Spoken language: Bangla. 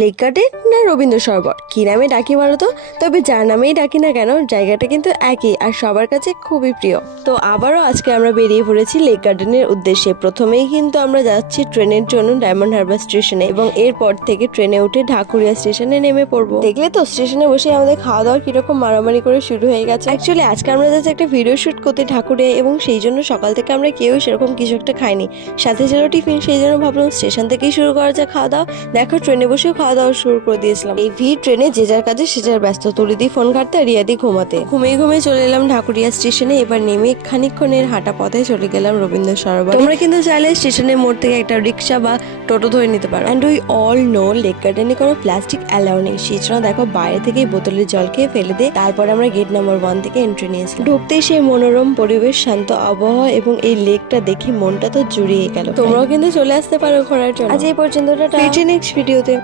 লেক গার্ডেন না রবীন্দ্র সরোবর কি নামে ডাকি বলো তো? তবে যার নামেই ডাকি না কেন জায়গাটা কিন্তু একই আর সবার কাছে খুবই প্রিয়। তো আবারও আজকে আমরা বেরিয়ে পড়েছি লেক গার্ডেনের উদ্দেশ্যে। প্রথমেই কিন্তু আমরা যাচ্ছি ট্রেনের জন্য ডায়মন্ড হারবার স্টেশনে এবং এরপর থেকে ট্রেনে উঠে ঢাকুরিয়া স্টেশনে নেমে পড়বো। দেখলে তো স্টেশনে বসে আমাদের খাওয়া দাওয়া কিরকম মারামারি করে শুরু হয়ে গেছে। অ্যাকচুয়ালি আজকে আমরা যাচ্ছি একটা ভিডিও শুট করতে ঢাকুরিয়া এবং সেই জন্য সকাল থেকে আমরা কেউ সেরকম কিছু একটা খাইনি, সাথে ছিল টিফিন। সেই জন্য ভাবলাম স্টেশন থেকেই শুরু করা যায় খাওয়া দাওয়া। দেখো ট্রেনে বসে খাওয়া দাওয়া শুরু করে দিয়েছিলাম। এই ভিড় ট্রেনে যে যার কাজে সে যার ব্যস্ত, তুলিদি ফোন ঘাটতে আর রিয়াদি ঘুমাতে। ঘুমিয়ে ঘুমিয়ে চলে এলাম ঢাকুরিয়া স্টেশনে। এবার নেমে খানিকক্ষণের হাঁটা পথে চলে গেলাম রবীন্দ্র সরোবর। তোমরা কিন্তু চাইলে স্টেশনের মোড় থেকে একটা রিক্সা বা টোটো ধরে নিতে পারো। অ্যান্ড উই অল নো লেক গার্ডেনে কোনো প্লাস্টিক অ্যালাউ নেই। সেই জন্য দেখো বাইরে থেকেই বোতলের জল খেয়ে ফেলে দিয়ে তারপর আমরা গেট নাম্বার 1 থেকে এন্ট্রি নিয়েছিলাম। ঢুকতেই সেই মনোরম পরিবেশ, শান্ত আবহাওয়া এবং এই লেকটা দেখে মনটা তো জুড়িয়ে গেল। তোমরাও কিন্তু চলে আসতে পারো ঘোরার জন্য। আজ এই পর্যন্ত, টাটা। নেক্সট ভিডিওতে।